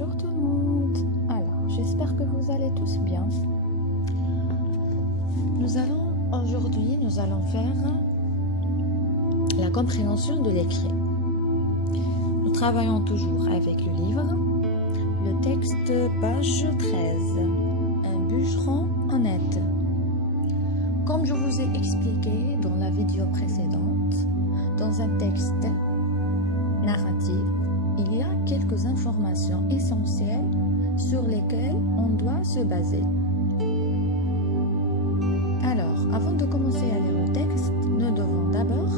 Bonjour tout le monde. Alors, j'espère que vous allez tous bien. Aujourd'hui, nous allons faire la compréhension de l'écrit. Nous travaillons toujours avec le livre. Le texte, page 13. Un bûcheron honnête. Comme je vous ai expliqué dans la vidéo précédente, dans un texte narratif, il y a quelques informations essentielles sur lesquelles on doit se baser. Alors, avant de commencer à lire le texte, nous devons d'abord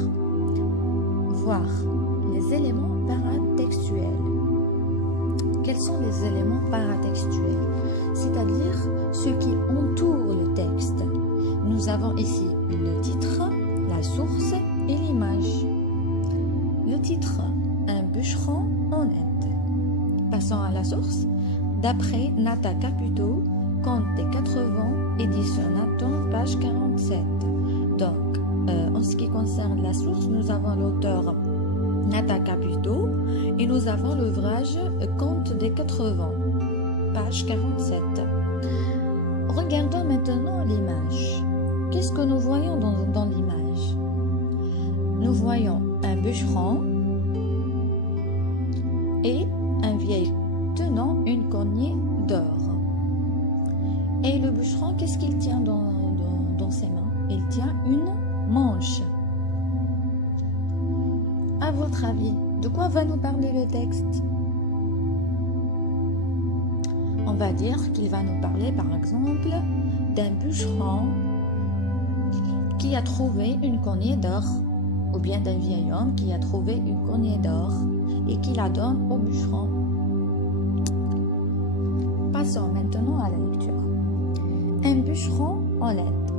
voir les éléments paratextuels. Quels sont les éléments paratextuels? C'est-à-dire ceux qui entourent le texte. Nous avons ici le titre, la source et l'image. Le titre, un bûcheron honnête. Passons à la source. D'après Nata Caputo, Conte des 80, édition Nathan, page 47. Donc, en ce qui concerne la source, nous avons l'auteur Nata Caputo et nous avons l'ouvrage Conte des 80, page 47. Regardons maintenant l'image. Qu'est-ce que nous voyons dans l'image? Nous voyons un bûcheron et un vieil tenant une cognée d'or. Et le bûcheron, qu'est-ce qu'il tient dans ses mains? Il tient une manche. À votre avis, de quoi va nous parler le texte? On va dire qu'il va nous parler par exemple d'un bûcheron qui a trouvé une cognée d'or, ou bien d'un vieil homme qui a trouvé une cognée d'or et qui la donne au bûcheron. Passons maintenant à la lecture. Un bûcheron honnête.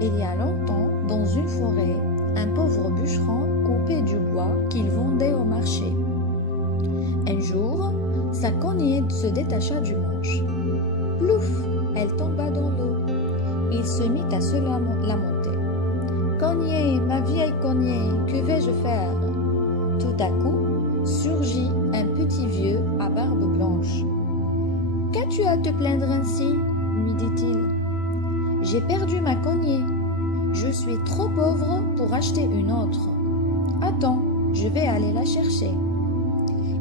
Il y a longtemps, dans une forêt, un pauvre bûcheron coupait du bois qu'il vendait au marché. Un jour, sa cognée se détacha du manche. Plouf! Elle tomba dans l'eau. Il se mit à se lamenter. Cognée, ma vieille cognée, que vais-je faire? Tout à coup, surgit un petit vieux à barbe blanche. Qu'as-tu à te plaindre ainsi? Lui dit-il. J'ai perdu ma cognée. Je suis trop pauvre pour acheter une autre. Attends, je vais aller la chercher.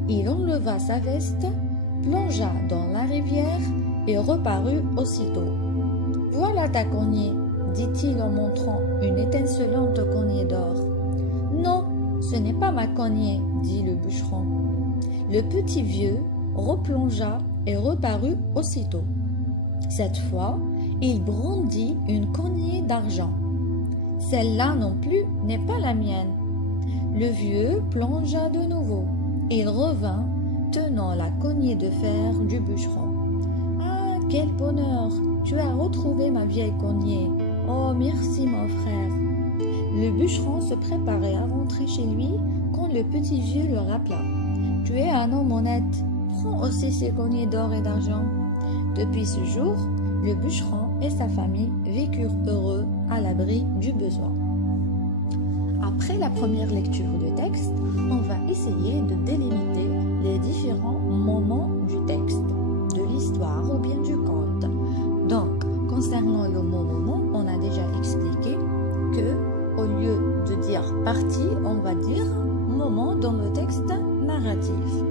Il enleva sa veste, plongea dans la rivière et reparut aussitôt. Voilà ta cognée, dit-il en montrant une étincelante cognée d'or. Non, ce n'est pas ma cognée, dit le bûcheron. Le petit vieux replongea et reparut aussitôt. Cette fois, il brandit une cognée d'argent. Celle-là non plus n'est pas la mienne. Le vieux plongea de nouveau. Il revint, tenant la cognée de fer du bûcheron. Ah, quel bonheur! Tu as retrouvé ma vieille cognée. Oh, merci mon frère. Le bûcheron se préparait à rentrer chez lui quand le petit vieux le rappela. Tu es un homme honnête. Prends aussi ces cognées d'or et d'argent. Depuis ce jour, le bûcheron et sa famille vécurent heureux à l'abri du besoin. Après la première lecture du texte, on va essayer de délimiter les différents moments du texte, de l'histoire ou bien du conte. Donc, concernant le mot moment, on a déjà expliqué que au lieu de dire partie, on va dire moment dans le texte narratif.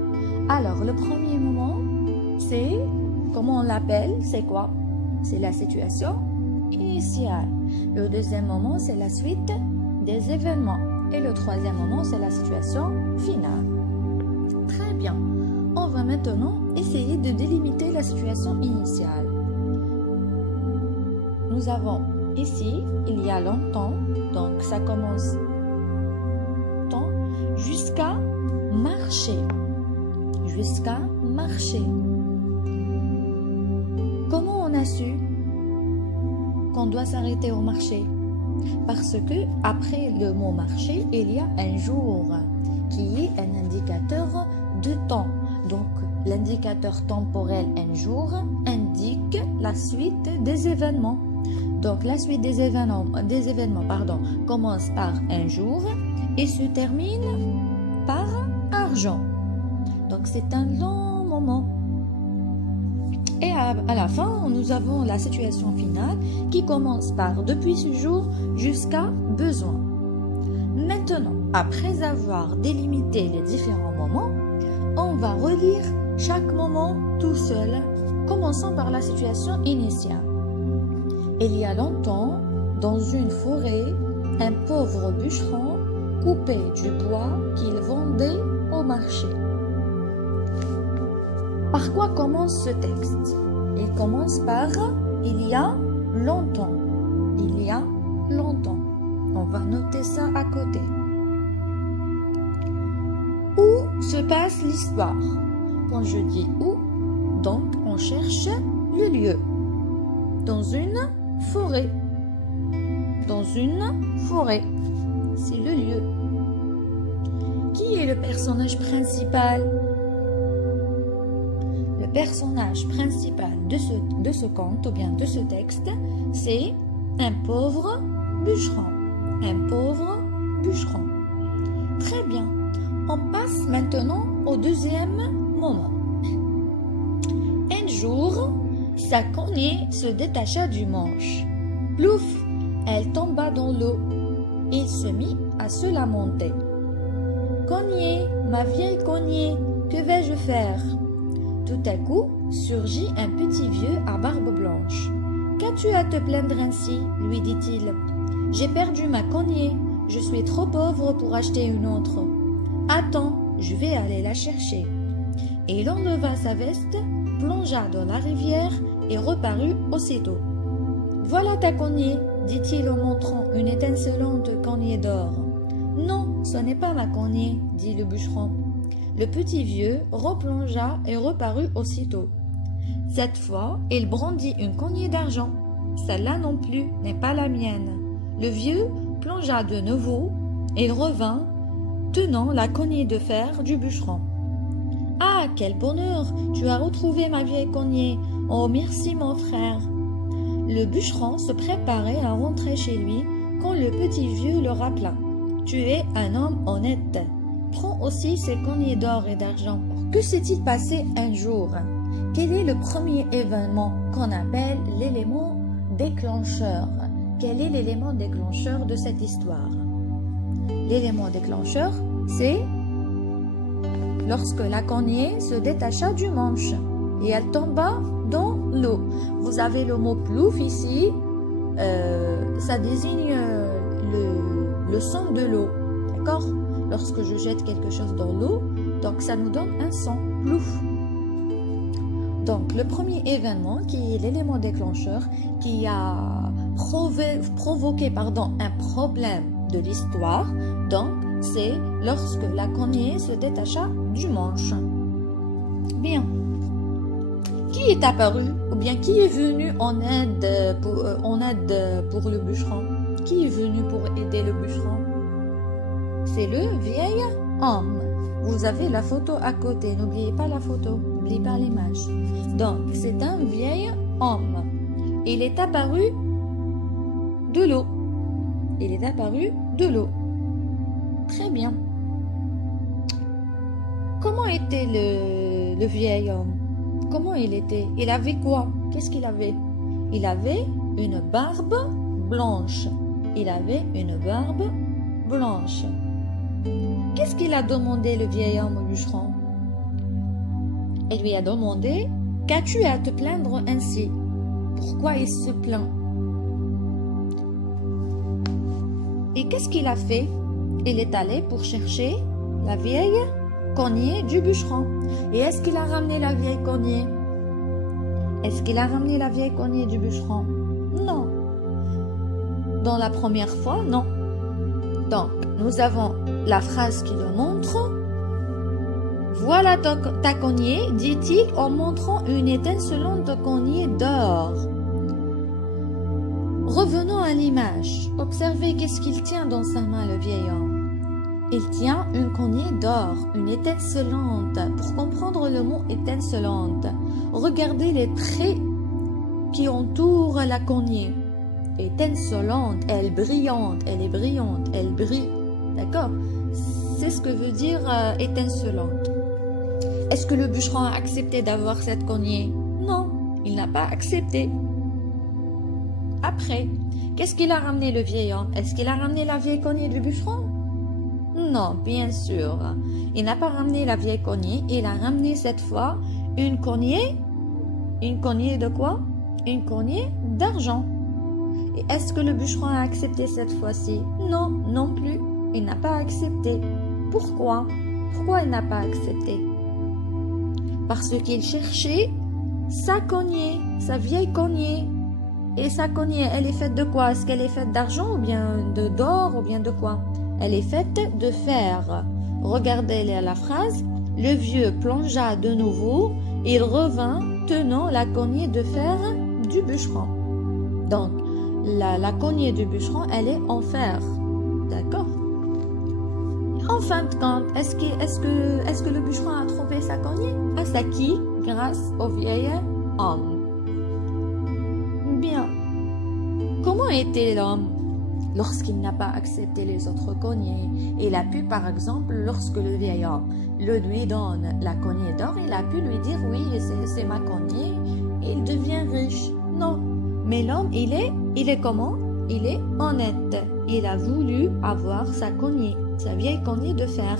Alors, le premier moment, c'est, comment on l'appelle, c'est quoi? C'est la situation initiale. Le deuxième moment, c'est la suite des événements. Et le troisième moment, c'est la situation finale. Très bien. On va maintenant essayer de délimiter la situation initiale. Nous avons ici, il y a longtemps, donc ça commence temps, jusqu'à marcher. Jusqu'à marcher. Comment on a su qu'on doit s'arrêter au marché? Parce que après le mot marché, il y a un jour qui est un indicateur de temps. Donc l'indicateur temporel un jour indique la suite des événements. Donc la suite des événements commence par un jour et se termine par argent. Donc c'est un long moment. Et à la fin, nous avons la situation finale qui commence par depuis ce jour jusqu'à besoin. Maintenant, après avoir délimité les différents moments, on va relire chaque moment tout seul, commençant par la situation initiale. Il y a longtemps, dans une forêt, un pauvre bûcheron coupait du bois qu'il vendait au marché. Par quoi commence ce texte? Il commence par « il y a longtemps ». Il y a longtemps. On va noter ça à côté. Où se passe l'histoire? Quand je dis où, donc on cherche le lieu. Dans une forêt. Dans une forêt. C'est le lieu. Qui est le personnage principal? Le personnage principal de ce conte ou bien de ce texte, c'est un pauvre bûcheron. Un pauvre bûcheron. Très bien. On passe maintenant au deuxième moment. Un jour, sa cognée se détacha du manche. Plouf, elle tomba dans l'eau. Il se mit à se lamenter. Cognée, ma vieille cognée, que vais-je faire? Tout à coup, surgit un petit vieux à barbe blanche. Qu'as-tu à te plaindre ainsi? Lui dit-il. J'ai perdu ma cognée. Je suis trop pauvre pour acheter une autre. Attends, je vais aller la chercher. Et il enleva sa veste, plongea dans la rivière et reparut aussitôt. Voilà ta cognée, dit-il en montrant une étincelante cognée d'or. Non, ce n'est pas ma cognée, dit le bûcheron. Le petit vieux replongea et reparut aussitôt. Cette fois, il brandit une cognée d'argent. Celle-là non plus n'est pas la mienne. Le vieux plongea de nouveau et il revint, tenant la cognée de fer du bûcheron. « Ah, quel bonheur! Tu as retrouvé ma vieille cognée. Oh, merci mon frère. » Le bûcheron se préparait à rentrer chez lui quand le petit vieux le rappela. « Tu es un homme honnête. Prends aussi ces cognées d'or et d'argent. » Que s'est-il passé un jour? Quel est le premier événement qu'on appelle l'élément déclencheur? Quel est l'élément déclencheur de cette histoire? L'élément déclencheur, c'est lorsque la cognée se détacha du manche et elle tomba dans l'eau. Vous avez le mot plouf ici, ça désigne le son de l'eau, d'accord? Lorsque je jette quelque chose dans l'eau, donc ça nous donne un son, plouf. Donc le premier événement qui est l'élément déclencheur qui a provoqué un problème de l'histoire, donc c'est lorsque la cognée se détacha du manche. Bien. Qui est apparu ou bien qui est venu en aide pour le bûcheron? Qui est venu pour aider le bûcheron? C'est le vieil homme. Vous avez la photo à côté. N'oubliez pas la photo. N'oubliez pas l'image. Donc, c'est un vieil homme. Il est apparu de l'eau. Il est apparu de l'eau. Très bien. Comment était le vieil homme? Comment il était? Il avait quoi? Qu'est-ce qu'il avait? Il avait une barbe blanche. Il avait une barbe blanche. Qu'est-ce qu'il a demandé le vieil homme au bûcheron? Il lui a demandé « Qu'as-tu à te plaindre ainsi ?» Pourquoi il se plaint? Et qu'est-ce qu'il a fait? Il est allé pour chercher la vieille cognée du bûcheron. Et est-ce qu'il a ramené la vieille cognée? Est-ce qu'il a ramené la vieille cognée du bûcheron? Non. Dans la première fois, non. Donc, nous avons la phrase qui le montre. Voilà ta cognée, dit-il en montrant une étincelante cognée d'or. Revenons à l'image. Observez qu'est-ce qu'il tient dans sa main, le vieil homme. Il tient une cognée d'or, une étincelante. Pour comprendre le mot étincelante, regardez les traits qui entourent la cognée. Étincelante, elle est brillante, elle brille. D'accord? C'est ce que veut dire étincelante. Est-ce que le bûcheron a accepté d'avoir cette cognée? Non, n'a pas accepté. Après, qu'est-ce qu'il a ramené le vieil homme? Est-ce qu'il a ramené la vieille cognée du bûcheron? Non, bien sûr. Il n'a pas ramené la vieille cognée, il a ramené cette fois une cognée. Une cognée de quoi? Une cognée d'argent. Et est-ce que le bûcheron a accepté cette fois-ci? Non, non plus. Il n'a pas accepté. Pourquoi? Pourquoi il n'a pas accepté? Parce qu'il cherchait sa cognée, sa vieille cognée. Et sa cognée, elle est faite de quoi? Est-ce qu'elle est faite d'argent ou bien d'or ou bien de quoi? Elle est faite de fer. Regardez la phrase. Le vieux plongea de nouveau. Il revint tenant la cognée de fer du bûcheron. Donc, la cognée du bûcheron, elle est en fer. D'accord? En fin de compte, est-ce que le bûcheron a trouvé sa cognée? À qui? Grâce au vieil homme. Bien. Comment était l'homme lorsqu'il n'a pas accepté les autres cognées? Il a pu, par exemple, lorsque le vieil homme lui donne la cognée d'or, il a pu lui dire oui, c'est ma cognée, et il devient riche. Non. Mais l'homme, il est comment? Il est honnête. Il a voulu avoir sa cognée, sa vieille cognée de fer.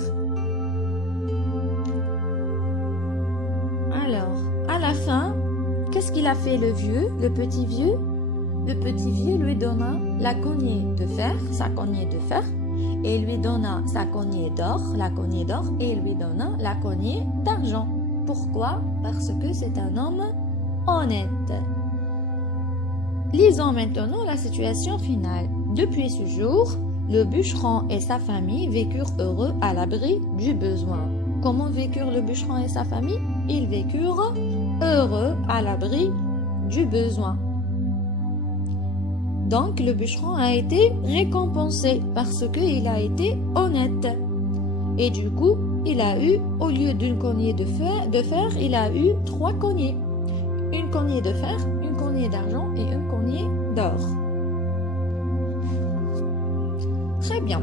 Alors, à la fin, qu'est-ce qu'il a fait le vieux, le petit vieux? Le petit vieux lui donna la cognée de fer, sa cognée de fer, et lui donna sa cognée d'or, la cognée d'or, et lui donna la cognée d'argent. Pourquoi? Parce que c'est un homme honnête. Lisons maintenant la situation finale. Depuis ce jour, le bûcheron et sa famille vécurent heureux à l'abri du besoin. Comment vécurent le bûcheron et sa famille? Ils vécurent heureux à l'abri du besoin. Donc, le bûcheron a été récompensé parce qu'il a été honnête. Et du coup, il a eu, au lieu d'une cognée de fer, il a eu 3 cognées. Une cognée de fer, une cognée d'argent et une cognée d'or. Très bien.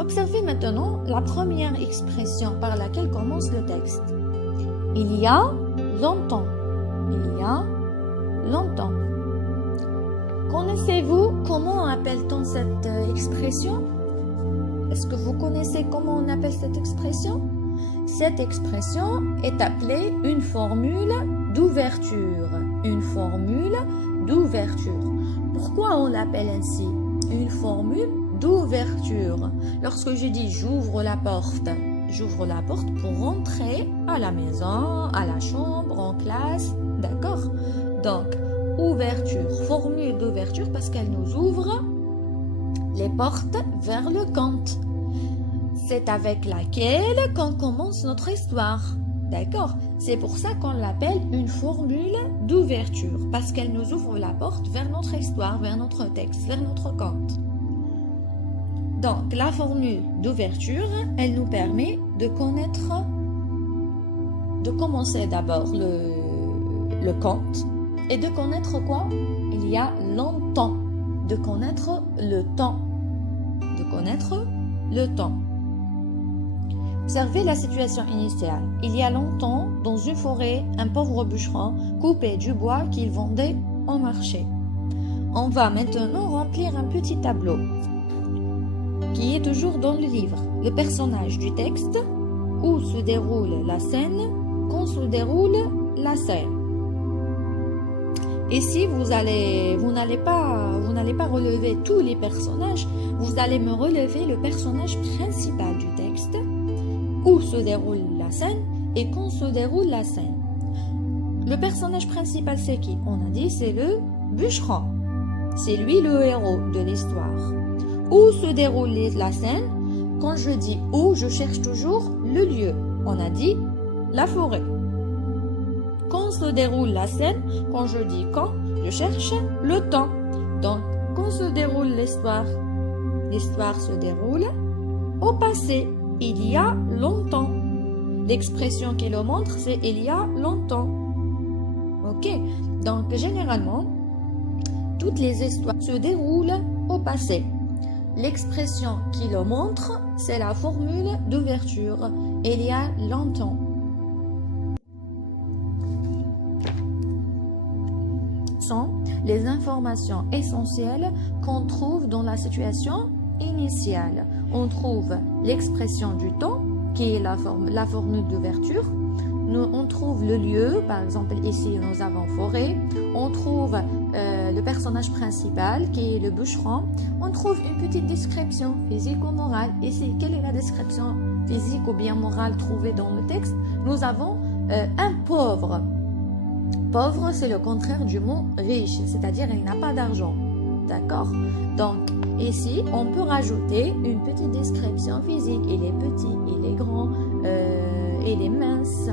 Observez maintenant la première expression par laquelle commence le texte. Il y a longtemps. Il y a longtemps. Connaissez-vous comment appelle-t-on cette expression? Est-ce que vous connaissez comment on appelle cette expression? Cette expression est appelée une formule d'ouverture. Une formule d'ouverture. Pourquoi on l'appelle ainsi? Une formule d'ouverture. Lorsque je dis j'ouvre la porte pour rentrer à la maison, à la chambre, en classe, d'accord? Donc, ouverture, formule d'ouverture parce qu'elle nous ouvre les portes vers le conte. C'est avec laquelle qu'on commence notre histoire. D'accord? C'est pour ça qu'on l'appelle une formule d'ouverture, parce qu'elle nous ouvre la porte vers notre histoire, vers notre texte, vers notre conte. Donc, la formule d'ouverture, elle nous permet de connaître, de commencer d'abord le conte et de connaître quoi? Il y a longtemps. De connaître le temps. De connaître le temps. Observez la situation initiale. Il y a longtemps, dans une forêt, un pauvre bûcheron coupait du bois qu'il vendait au marché. On va maintenant remplir un petit tableau qui est toujours dans le livre. Le personnage du texte, où se déroule la scène, quand se déroule la scène. Ici, vous n'allez pas relever tous les personnages, vous allez me relever le personnage principal du texte, où se déroule la scène et quand se déroule la scène. Le personnage principal, c'est qui? On a dit c'est le bûcheron. C'est lui le héros de l'histoire. Où se déroule la scène? Quand je dis où, je cherche toujours le lieu. On a dit la forêt. Quand se déroule la scène, quand je dis quand, je cherche le temps. Donc, quand se déroule l'histoire se déroule au passé, il y a longtemps. L'expression qui le montre, c'est il y a longtemps. Ok? Donc, généralement, toutes les histoires se déroulent au passé. L'expression qui le montre, c'est la formule d'ouverture. Il y a longtemps. sont les informations essentielles qu'on trouve dans la situation initiale. On trouve l'expression du temps, qui est la formule d'ouverture. On trouve le lieu, par exemple ici nous avons forêt. On trouve le personnage principal qui est le bûcheron. On trouve une petite description physique ou morale. Ici, quelle est la description physique ou bien morale trouvée dans le texte? Nous avons un pauvre. Pauvre, c'est le contraire du mot riche, c'est-à-dire il n'a pas d'argent. D'accord? Donc, ici, on peut rajouter une petite description physique. Il est petit, il est grand, il est mince,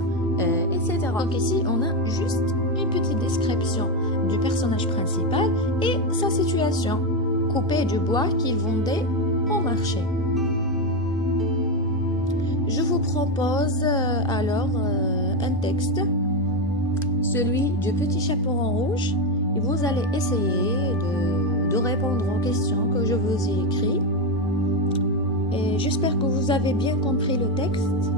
etc. Donc ici, on a juste une petite description du personnage principal et sa situation. Couper du bois qu'il vendait au marché. Je vous propose alors un texte, celui du petit chaperon rouge, et vous allez essayer de répondre aux questions que je vous ai écrites. Et j'espère que vous avez bien compris le texte.